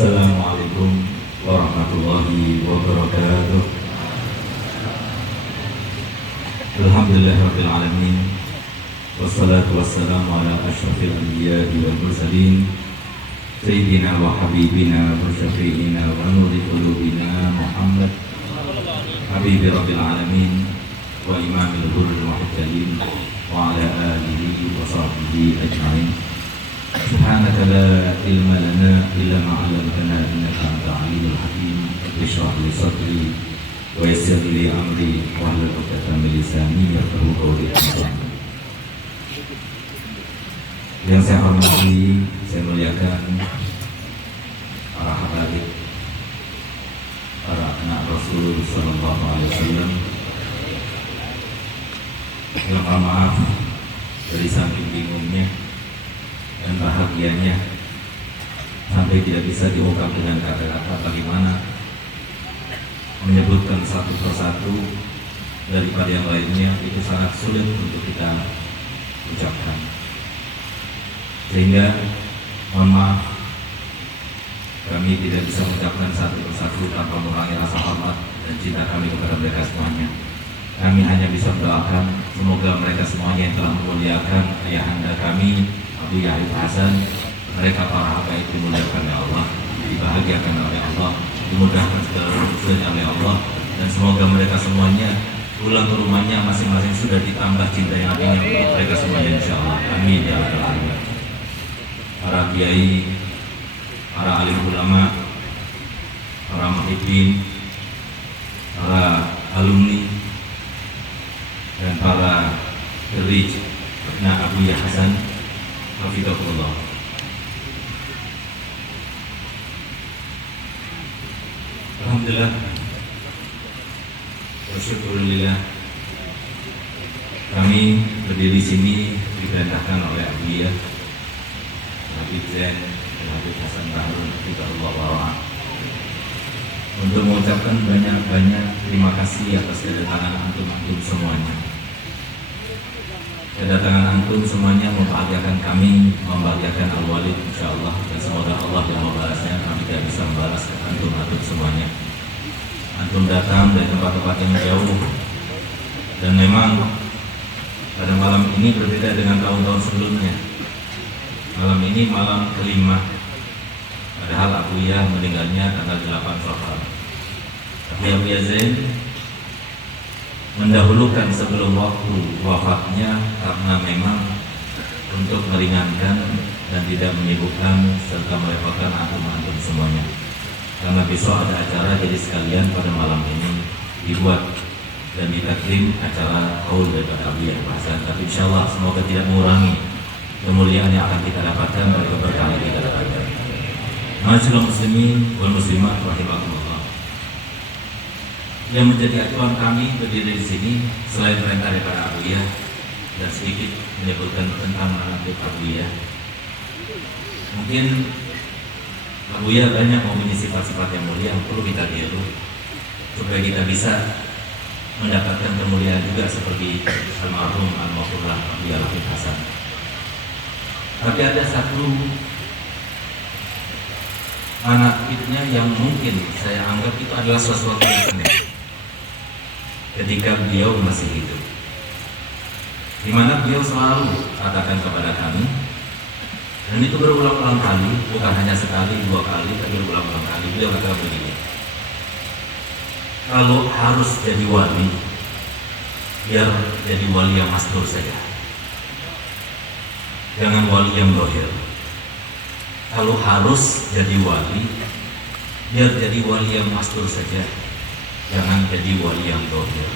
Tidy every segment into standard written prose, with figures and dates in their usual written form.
Assalamualaikum warahmatullahi wabarakatuh. Alhamdulillahirabbil alamin. Wassalatu wassalamu ala asyrafil anbiya'i wal mursalin sayyidina wa habibina wa syafi'ina wa nuri qulubina Muhammad habibi rabbil alamin wa imamil hurril muhajjalin wa ala alihi wa sahbihi ajma'in. Subhanaka la ilma lana illa ma 'allamtana innaka antal alimul hakim. Ishrah li sadri wa yassir li amri wahlul 'uqdatam min lisani yafqahu qawli. Yang saya hormati, saya muliakan para habaib, para anak Rasul sallallahu alaihi wasallam. Yang maaf dari samping bingungnya dan bahagianya sampai tidak bisa diungkap dengan kata-kata bagaimana menyebutkan satu persatu daripada yang lainnya, itu sangat sulit untuk kita ucapkan. Sehingga mohon maaf, kami tidak bisa mengucapkan satu persatu tanpa mengurangi rasa hormat dan cinta kami kepada mereka semuanya. Kami hanya bisa mendoakan semoga mereka semuanya yang telah memuliakan ayahanda kami Abu Yahya Hasan, mereka para habaib dimuliakan oleh Allah, dibahagiakan oleh Allah, dimudahkan segala urusannya oleh Allah, dan semoga mereka semuanya pulang ke rumahnya masing-masing sudah ditambah cinta yang adanya untuk mereka semuanya, insyaallah. Amin ya rabbal alamin. Para kiai, para alim ulama, para muhibbin, para alumni, dan para derij Abu Yahya Hasan, hafizahullah. Alhamdulillah, bersyukurillah, kami berdiri di sini diperintahkan oleh Abdiyah, Habib Zain dan Habib Hasan Bahrun, hafizahullah wara'ah, untuk mengucapkan banyak-banyak terima kasih atas kedatangan antum-antum semuanya. Kedatangan antum semuanya membahagiakan kami, membahagiakan Al-Walid insyaallah, dan semoga Allah yang membalasnya, kami tidak bisa membalas antum-antum semuanya. Antum datang dari tempat-tempat yang jauh, dan memang pada malam ini berbeda dengan tahun-tahun sebelumnya. Malam ini malam kelima, padahal Abuya meninggalnya tanggal 8 Safar. Tapi Abuya Zain mendahulukan sebelum waktu wafatnya karena memang untuk meringankan dan tidak menyibukkan serta merepotkan antum-antum semuanya. Karena besok ada acara, jadi sekalian pada malam ini dibuat dan ditakdim acara qaul daripada Abu Yahya Hasan. Tapi insyaallah semoga tidak mengurangi kemuliaan yang akan kita dapatkan dari keberkahan yang kita dapatkan. Ma'asyiral muslimin wal muslimat rahimakumullah. Yang menjadi acuan kami berdiri di sini selain perintah daripada Abu Yahya dan sedikit menyebutkan tentang Nabi Abu Yahya. Mungkin Abu Yahya banyak mempunyai sifat-sifat yang mulia yang perlu kita tiru supaya kita bisa mendapatkan kemuliaan juga seperti almarhum al-mafurlah Abu Yahya Hasan. Tapi ada satu anak hidupnya yang mungkin saya anggap itu adalah sesuatu yang aneh ketika beliau masih hidup, di mana beliau selalu katakan kepada kami, dan itu berulang-ulang kali, bukan hanya sekali, dua kali, tapi berulang-ulang kali. Beliau kata begini, kalau harus jadi wali, biar jadi wali yang mastur saja, jangan wali yang dohir. Kalau harus jadi wali, biar jadi wali yang mastur saja, jangan jadi wali yang dohir.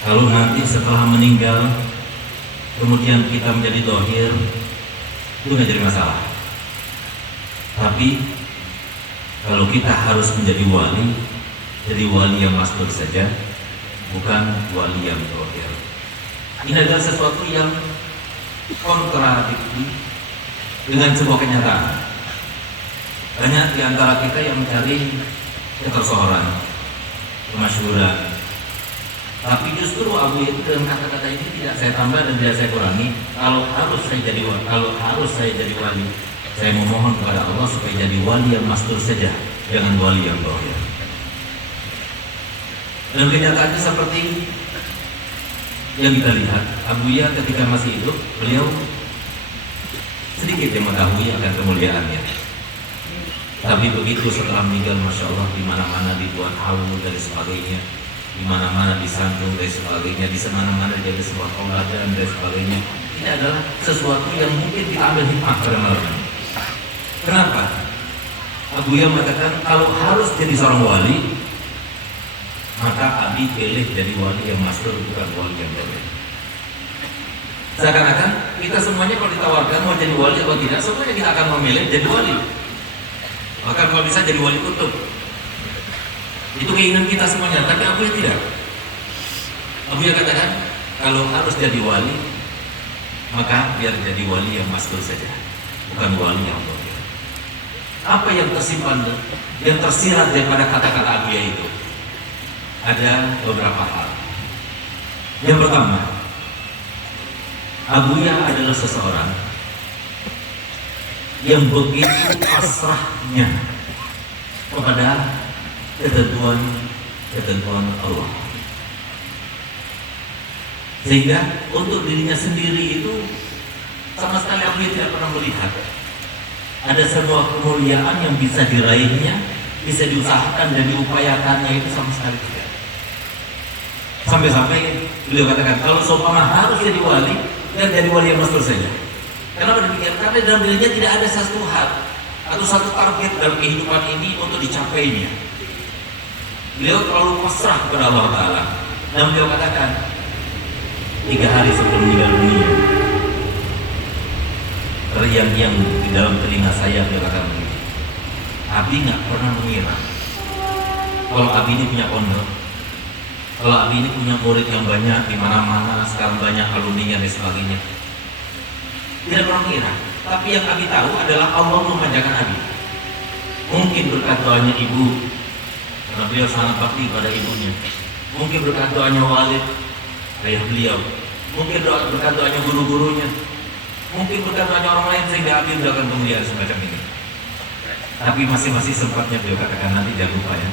Kalau nanti setelah meninggal kemudian kita menjadi dohir, itu nggak jadi masalah. Tapi kalau kita harus menjadi wali, jadi wali yang mastur saja, bukan wali yang dohir. Ini adalah sesuatu yang kontradiktif dengan sebuah kenyataan. Banyak di antara kita yang mencari ketersohoran, kemasyhuran, Tapi justru Abu itu dalam kata-kata ini tidak saya tambah dan tidak saya kurangi. Kalau harus saya jadi wali, Saya memohon kepada Allah supaya jadi wali yang mastur saja, jangan wali yang dohir. Dan kenyataannya seperti yang kita lihat, Abuya ketika masih hidup, beliau sedikit yang mengetahui akan kemuliaannya. Tapi begitu setelah meninggal, masya Allah, di mana-mana dibuat haul dan sebagainya, di mana-mana disanjung dan sebagainya, di mana-mana jadi sebuah tauladan dan sebagainya. Ini adalah sesuatu yang mungkin kita ambil hikmah pada malam ini. Kenapa? Abuya mengatakan kalau harus jadi seorang wali, maka Abi pilih jadi wali yang mastur, bukan wali yang dohir. Seakan-akan kita semuanya kalau ditawarkan mau jadi wali atau tidak, semuanya kita akan memilih jadi wali. Maka kalau bisa jadi wali kutub, itu keinginan kita semuanya. Tapi Abuya tidak. Abuya katakan kalau harus jadi wali, maka biar jadi wali yang mastur saja, bukan wali yang dohir. Apa yang tersimpan, yang tersirat daripada kata-kata Abuya itu? Ada beberapa hal. Yang pertama, Abuya adalah seseorang yang begitu pasrahnya kepada ketentuan Allah, sehingga untuk dirinya sendiri itu sama sekali Abuya tidak pernah melihat ada sebuah kemuliaan yang bisa diraihnya, bisa diusahakan dan diupayakannya, itu sama sekali tidak. Sampai-sampai beliau katakan kalau seumpama harus jadi wali, dan jadi wali yang mastur saja. Kenapa demikian? Karena dalam dirinya tidak ada satu hal atau satu target dalam kehidupan ini untuk dicapainya. Beliau terlalu pasrah kepada Allah Ta'ala. Dan beliau katakan 3 hari sebelum meninggal dunia, yang di dalam telinga saya, beliau katakan begini, Abi nggak pernah mengira kalau Abi ini punya pondok, kalau Abi ini punya murid yang banyak di mana-mana, sekarang banyak alumni dan sebagainya. Tidak pernah mengira. Tapi yang Abi tahu adalah Allah memanjakan Abi. Mungkin berkat doanya ibu, karena beliau sangat bakti pada ibunya. Mungkin berkat doanya Walid, ayah beliau. Mungkin berkat doanya guru-gurunya. Mungkin berkat doanya orang lain sehingga Abi mendapatkan kemuliaan semacam ini. Tapi masing-masing sempatnya beliau katakan, nanti jangan lupa ya,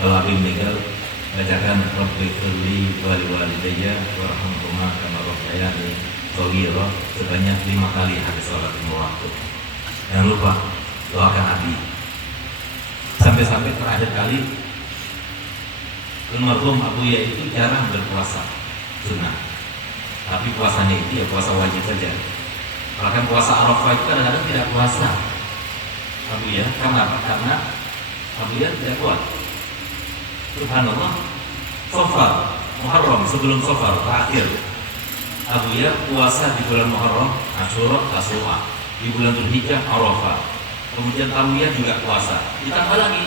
kalau Abi meninggal, bacakan Rabbi firli wali walidayya warhamhuma kama rabbayani shaghira sebanyak 5 kali habis sholat 5 waktu. Jangan lupa doakan Abi. Sampai-sampai terakhir kali almarhum Abuya itu jarang berpuasa sunnah, tapi puasanya itu ya puasa wajib saja. Bahkan puasa Arafah itu kadang-kadang tidak puasa Abuya. Karena apa? Karena Abuya tidak kuat. Subhanallah, Safar, Muharram sebelum Safar terakhir, Abuya puasa di bulan Muharram, Asyura, Tasu'a, di bulan Dzulhijjah, Arafah. Kemudian Abuya juga puasa. Ditambah lagi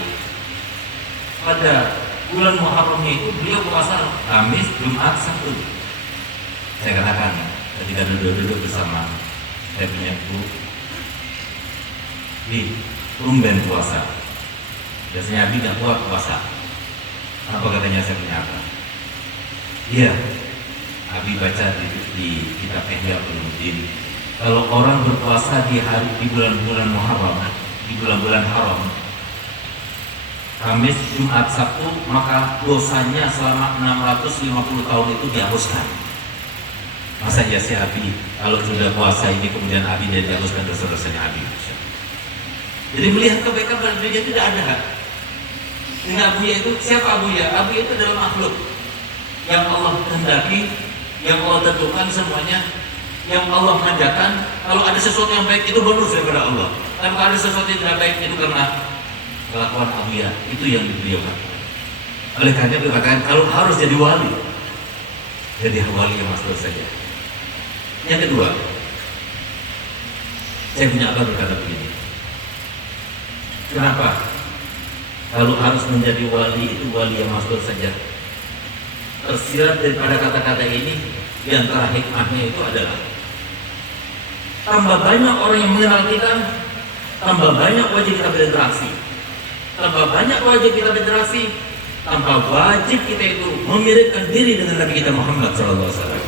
pada bulan Muharramnya itu beliau puasa Kamis, Jumat, Sabtu. Saya katakan ketika duduk bersama saya punya ibu, di tumben puasa. Biasanya Abi nggak kuat puasa. Apa katanya saya punya apa? Iya, Abi baca di kitab Ihya Ulumuddin, kalau orang berpuasa di bulan-bulan Muharram, di bulan-bulan haram, Kamis, Jumat, Sabtu, maka dosanya selama 650 tahun itu dihapuskan. Masa ya si Abi kalau sudah puasa ini kemudian Abi dia dihapuskan dosa-dosanya Abi? Jadi melihat kebaikan pada dirinya tidak ada kan? Dengan Abuya itu, siapa Abuya? Abuya itu adalah makhluk yang Allah kehendaki, yang Allah tentukan semuanya, yang Allah manjakan. Kalau ada sesuatu yang baik itu bonus daripada Allah. Tapi kalau ada sesuatu yang tidak baik itu karena kelakuan Abuya. Itu yang beliau katakan. Oleh karena beliau katakan kalau harus jadi wali, jadi wali yang masuk saja. Yang kedua, saya punya abah berkata begini, kenapa? Kalau harus menjadi wali itu wali yang masuk saja. Tersirat daripada kata-kata ini, di antara hikmahnya itu adalah tambah banyak orang yang mengenal kita, tambah banyak wajib kita berinteraksi. Tambah banyak wajib kita berinteraksi, tambah wajib kita itu memiripkan diri dengan Nabi kita Muhammad SAW.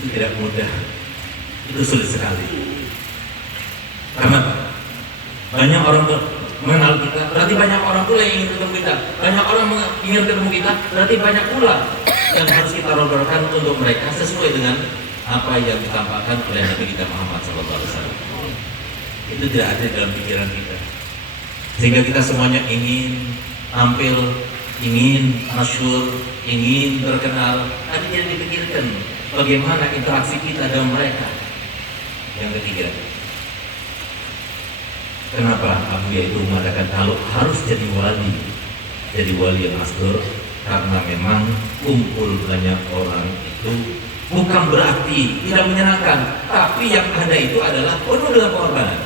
Itu tidak mudah, itu sulit sekali. Karena banyak orang mengenal kita, berarti banyak orang pula yang ingin ketemu kita. Banyak orang ingin ketemu kita, berarti banyak pula yang harus kita rodorkan untuk mereka sesuai dengan apa yang ditampakkan oleh Nabi kita Muhammad SAW. Itu tidak ada dalam pikiran kita, sehingga kita semuanya ingin tampil, ingin masyhur, ingin terkenal, tapi tidak dipikirkan bagaimana interaksi kita dengan mereka. Yang ketiga, kenapa Abu Ya itu mengatakan kalau harus jadi wali yang masyhur? Karena memang kumpul banyak orang itu bukan berarti tidak menyenangkan, tapi yang ada itu adalah penuh dengan pengorbanan.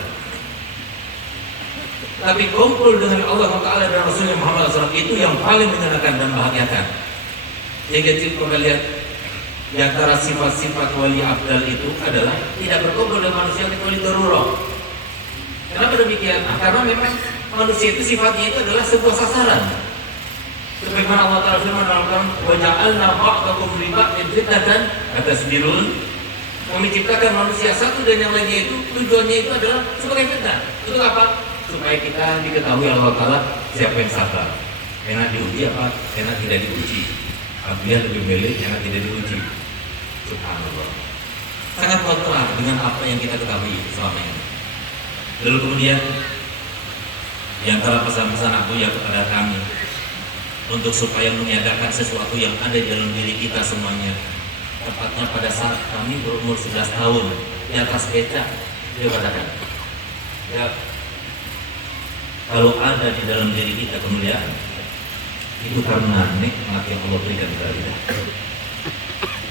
Tapi kumpul dengan Allah Taala dan Rasulnya Muhammad SAW itu yang paling menyenangkan dan membahagiakan. Sehingga kita lihat di antara sifat-sifat wali abdal itu adalah tidak berkumpul dengan manusia kecuali darurat. Kenapa demikian? Karena memang manusia itu sifatnya itu adalah sebuah sasaran. Sebagaimana Allah Taala firman dalam Al-Quran, "Wa ja'alna ba'dakum li ba'din fitnatan atasbirun." Kami ciptakan manusia satu dan yang lainnya itu tujuannya itu adalah sebagai fitnah. Untuk apa? Supaya kita diketahui Allah Ta'ala siapa yang sabar, enak diuji apa, enak tidak diuji. Abdiyah lebih milih enak tidak diuji. Subhanallah, sangat kontra dengan apa yang kita ketahui selama ini. Lalu kemudian di antara pesan-pesan aku ya kepada kami untuk supaya meniadakan sesuatu yang ada di dalam diri kita semuanya, tepatnya pada saat kami berumur 11 tahun di atas becak, dia katakan ya, kalau ada di dalam diri kita kemuliaan, itu karena nikmat yang Allah berikan kepada kita.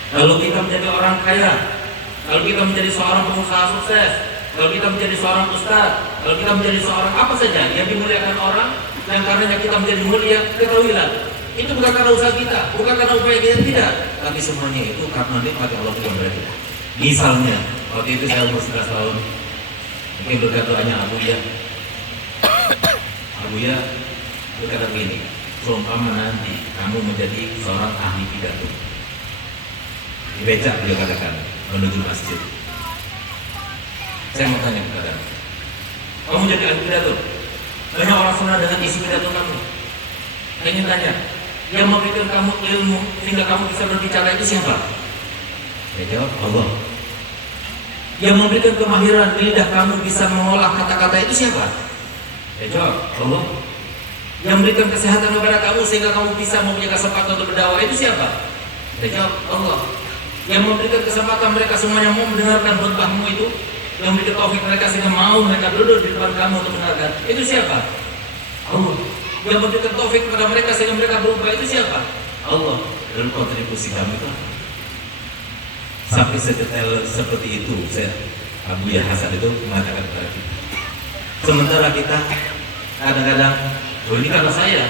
Kalau kita menjadi orang kaya, kalau kita menjadi seorang pengusaha sukses, kalau kita menjadi seorang ustaz, kalau kita menjadi seorang apa saja yang dimuliakan orang, yang karenanya kita menjadi mulia, ketahuilah itu bukan karena usaha kita, bukan karena upaya kita, tidak, tapi semuanya itu karena nikmat yang Allah berikan kepada kita. Misalnya waktu itu saya umur 11 tahun, mungkin berkat doanya Abu Ya berkata begini, seumpama nanti kamu menjadi seorang ahli pidato, di becak dia katakan menuju masjid. Saya mau tanya kepada kamu jadi ahli pidato, banyak orang senang dengan isi pidato kamu. Saya ingin tanya, yang memberikan kamu ilmu sehingga kamu bisa berbicara itu siapa? Saya jawab, Allah. Yang memberikan kemahiran lidah kamu bisa mengolah kata-kata itu siapa? Saya jawab, Allah. Yang memberikan kesehatan kepada kamu sehingga kamu bisa mempunyai kesempatan untuk berdakwah itu siapa? Saya jawab, Allah. Yang memberikan kesempatan mereka semuanya mau mendengarkan khutbahmu itu, yang memberikan taufik mereka sehingga mau mereka duduk di depan kamu untuk mendengarkan, itu siapa? Allah. Yang memberikan taufik kepada mereka sehingga mereka berubah, itu siapa? Allah. Dan kontribusi kami itu sampai sedetail seperti itu saya Abu Ya Hasan itu mengatakan kepada kita. Sementara kita kadang-kadang, oh ini karena saya,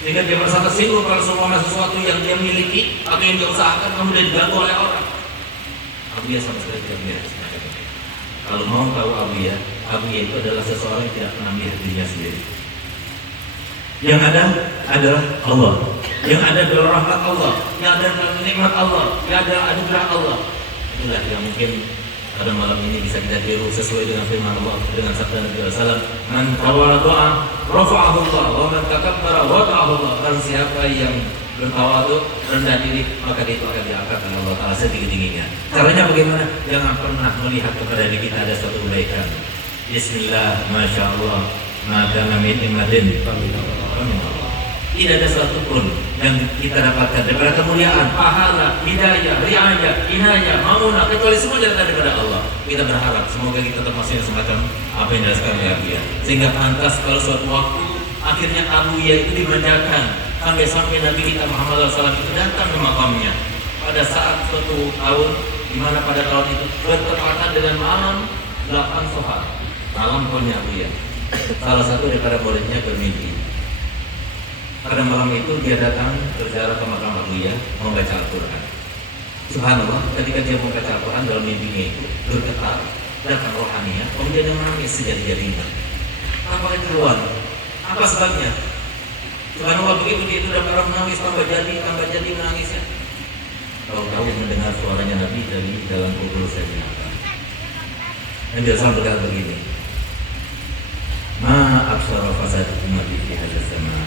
sehingga dia merasa tersinggung kalau semua sesuatu yang dia miliki atau yang dia usahakan kemudian diganggu oleh orang. Abu Ya sama sekali tidak melihat. Kalau mau tahu Abu Ya itu adalah seseorang yang tidak pernah melihat dirinya sendiri. Yang ada adalah Allah, yang ada adalah rahmat Allah, yang ada adalah nikmat Allah, yang ada anugerah Allah. Itulah yang mungkin pada malam ini bisa kita tiru sesuai dengan firman Allah, dengan sabda Nabi SAW, man tawadha'a rafa'ahu Allah, wa man takabbara wada'ahu Allah. Barang siapa yang bertawadhu, rendah diri, maka dia itu akan diangkat oleh Allah Ta'ala setinggi-tingginya. Caranya bagaimana? Jangan pernah melihat kepada diri kita ada suatu kebaikan. Bismillah, Masya Allah, maka min imadin, tidak ada satu pun yang kita dapatkan daripada kemuliaan, pahala, hidayah, riayah, inayah, maunah, kecuali semua datang daripada Allah. Kita berharap semoga kita termasuk yang semacam apa yang dijelaskan oleh Abu Ya, sehingga pantas kalau suatu waktu akhirnya Abu Ya itu dimanjakan sampai Nabi kita Muhammad SAW itu datang ke makamnya pada saat suatu tahun, di mana pada tahun itu bertepatan dengan malam 8 Syawal, malam tahunnya Abu Ya. Salah satu daripada muridnya bermimpi. Pada malam itu dia datang berziarah ke makam Abu Ya, membaca Al-Quran. Subhanallah, ketika dia membaca Al-Quran dalam mimpinya itu bergetar, datang rohaninya, kemudian dia menangis sejadi-jadinya. Apa kekeluhan? Apa sebabnya? Subhanallah, begitu dia itu dapat menangis, tambah jadi menangisnya. Tahu-tahu mendengar suaranya Nabi dari dalam kubur Sayyidina. Nabi SAW berkata begini, ma absara fasad ummati fi hadzal zaman.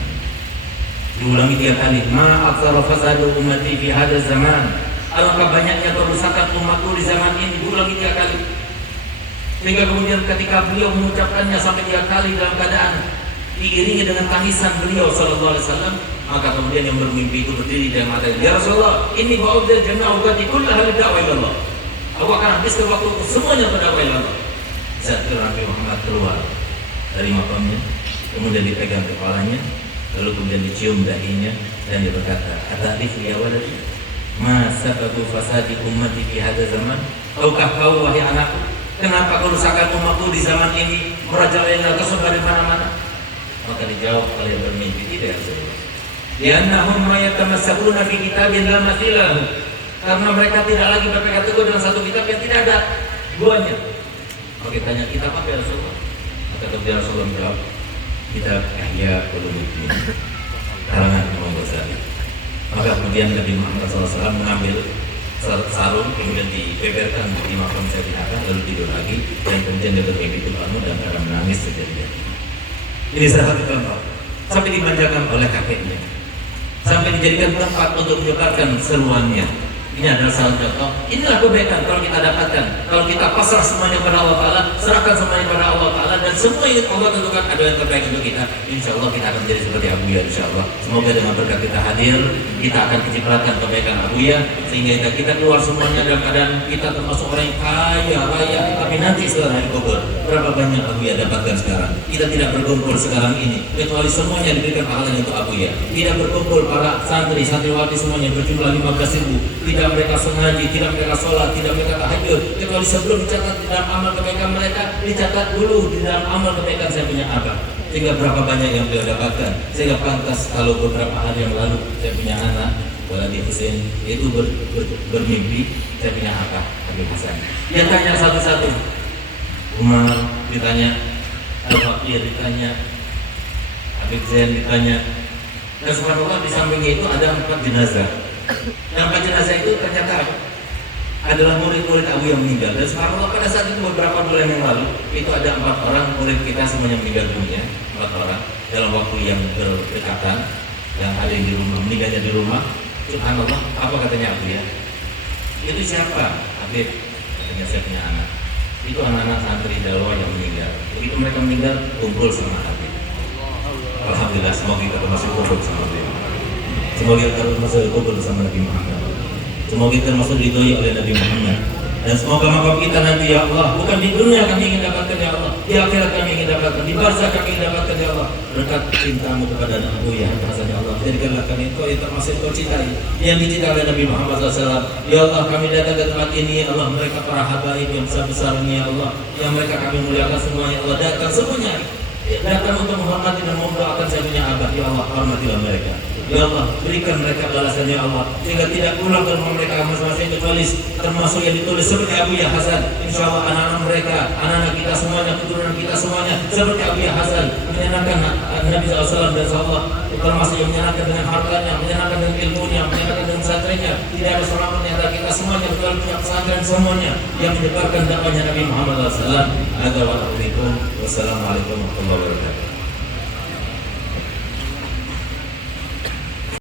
Diulangi 3 kali, ma absara fasad ummati fi hadzal zaman. Alangkah banyaknya kerusakan umatku di zaman ini. Diulangi 3 kali. Sehingga kemudian ketika beliau mengucapkannya sampai 3 kali dalam keadaan diiringi dengan tangisan beliau sallallahu alaihi wasallam, maka kemudian yang bermimpi itu berdiri dan mengatakan, ya Rasulullah, ini ba'udil jannah ugati kullaha lida'wa ilallah. Aku akan habiskan waktuku semuanya berdakwah ilallah. Saat itu Nabi Muhammad keluar dari makamnya, kemudian dipegang kepalanya, lalu kemudian dicium dahinya, dan dia berkata, ata'rif ya waladi ma sababu fasadi ummati fi hadzal zaman? Tahukah kau wahai anakku, kenapa kerusakan umatku di zaman ini merajalela kesebar di mana-mana? Maka dijawab oleh yang bermimpi, tidak Rasulullah. Li'annahum ma yatamassakuna fi kitabin la mathilah. Karena mereka tidak lagi berpegang teguh dengan satu kitab yang tidak ada duanya. Maka tanya, kitab apa ya Rasulullah? Maka kemudian Rasulullah menjawab, kitab Ihya Ulumuddin, karangan Imam Ghazali. Maka kemudian Nabi Muhammad SAW mengambil sarung, kemudian dibeberkan di makam Sayyidina Ali, lalu tidur lagi, dan kemudian dia bermimpi itu bangun dan karena menangis sejadi-jadi. Ini salah satu contoh. Sampai dimanjakan oleh kakeknya, sampai dijadikan tempat untuk menyebarkan seruannya. Ini adalah salah contoh. Inilah kebaikan kalau kita dapatkan, kalau kita pasrah semuanya kepada Allah Ta'ala, serahkan semuanya kepada Allah Ta'ala, dan semua yang Allah tentukan ada yang terbaik untuk kita. Insya Allah kita akan menjadi seperti Abuya, insya Allah. Semoga dengan berkat kita hadir, kita akan kecipratan kebaikan Abuya, sehingga kita keluar semuanya dalam keadaan kita termasuk orang yang kaya raya. Tapi nanti setelah hari kubur, berapa banyak Abuya dapatkan sekarang? Kita tidak berkumpul sekarang ini, kecuali semuanya diberikan pahalanya untuk Abuya. Tidak berkumpul para santri, santriwati semuanya berjumlah 15.000. Tidak mereka sengaja, tidak mereka sholat, tidak mereka tahajud, kecuali sebelum dicatat di dalam amal kebaikan mereka, dicatat dulu di dalam amal kebaikan saya punya apa. Sehingga berapa banyak yang beliau dapatkan. Sehingga pantas kalau beberapa hari yang lalu saya punya anak, Waladi Hussein, itu bermimpi saya punya apa, Habib Hasan. Dia tanya satu-satu, Umar ditanya, Al-Fakir ditanya, Habib Zain ditanya, dan subhanallah di sampingnya itu ada 4 jenazah. Yang 4 jenazah itu ternyata adalah murid-murid Abu yang meninggal. Dan subhanallah pada saat itu beberapa bulan yang lalu itu ada 4 orang murid kita semuanya meninggal dunia, 4 orang dalam waktu yang berdekatan. Yang ada yang di rumah, meninggalnya di rumah. Subhanallah, apa katanya Abu ya? Itu siapa? Habib, katanya saya punya anak. Itu anak-anak santri Dalwa yang meninggal. Begitu mereka meninggal, kumpul sama Habib. Alhamdulillah, semoga kita termasuk kumpul sama Habib. Semoga kita termasuk kumpul bersama Nabi Muhammad. Semoga kita termasuk diridhoi oleh Nabi Muhammad. Dan semoga makam kita nanti ya Allah, bukan di dunia kami ingin dapatkan ya Allah, di akhirat kami ingin dapatkan, di barzah kami ingin dapatkan ya Allah. Berkat cintamu kepada Abu ya Hasan ya Allah, jadikanlah kami itu yang termasuk kau cintai, yang dicintai oleh Nabi Muhammad SAW. Ya Allah, kami datang ke tempat ini ya Allah, mereka para habaib yang besar-besarnya ya Allah, yang mereka kami muliakan semuanya ya Allah, datang semuanya datang untuk menghormati dan mendoakan saya punya abah ya Allah, hormatilah mereka ya Allah, berikan mereka balasan ya Allah, sehingga tidak pulang ke rumah mereka masing-masing kecuali termasuk yang ditulis seperti Abu Ya Hasan. Insya Allah anak-anak mereka, anak-anak kita semuanya, keturunan kita semuanya seperti Abu Ya Hasan, menyenangkan Nabi SAW dan Allah, termasuk yang menyenangkan dengan hartanya, menyenangkan dengan ilmunya, menyenangkan dengan santrinya. Tidak ada seorang pun yang ada kita semuanya kecuali punya pesantren semuanya yang menyebarkan dakwahnya Nabi Muhammad SAW. Wassalamualaikum warahmatullahi wabarakatuh.